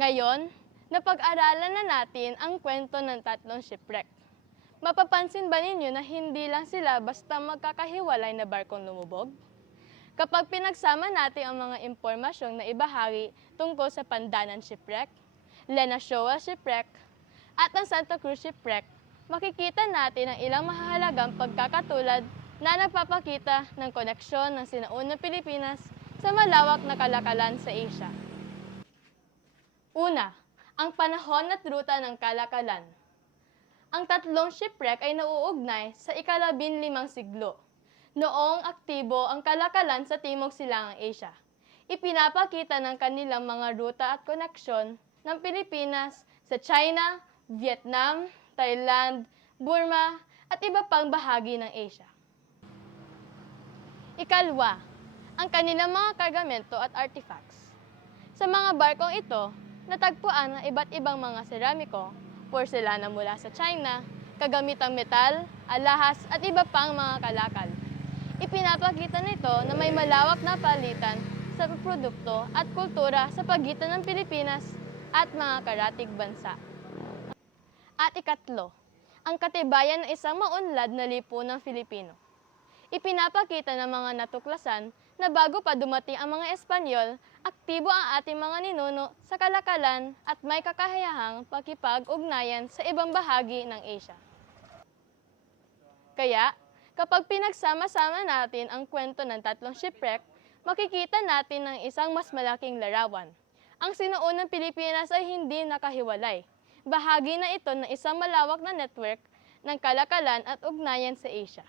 Ngayon, napag-aralan na natin ang kwento ng tatlong shipwreck. Mapapansin ba ninyo na hindi lang sila basta magkakahiwalay na barkong lumubog? Kapag pinagsama natin ang mga impormasyong na ibahagi tungkol sa Pandanan Shipwreck, Lena Shoal Shipwreck, at ang Santa Cruz Shipwreck, makikita natin ang ilang mahalagang pagkakatulad na nagpapakita ng koneksyon ng sinaunang Pilipinas sa malawak na kalakalan sa Asia. Una, ang panahon at ruta ng kalakalan. Ang tatlong shipwreck ay nauugnay sa ika-15 siglo, noong aktibo ang kalakalan sa Timog Silangang Asia. Ipinapakita ng kanilang mga ruta at koneksyon ng Pilipinas sa China, Vietnam, Thailand, Burma, at iba pang bahagi ng Asia. Ikalwa, ang kanilang mga kargamento at artifacts. Sa mga barkong ito, natagpuan ang iba't ibang mga seramiko, porselana mula sa China, kagamitang metal, alahas at iba pang mga kalakal. Ipinapakita nito na may malawak na palitan sa produkto at kultura sa pagitan ng Pilipinas at mga karatig bansa. At ikatlo, ang katibayan ng isang maunlad na lipunang Filipino. Ipinapakita ng mga natuklasan na bago pa dumating ang mga Espanyol, aktibo ang ating mga ninuno sa kalakalan at may kakayahang pakipag-ugnayan sa ibang bahagi ng Asia. Kaya, kapag pinagsama-sama natin ang kwento ng tatlong shipwreck, makikita natin ang isang mas malaking larawan. Ang sinuunang Pilipinas ay hindi nakahiwalay. Bahagi na ito ng isang malawak na network ng kalakalan at ugnayan sa Asia.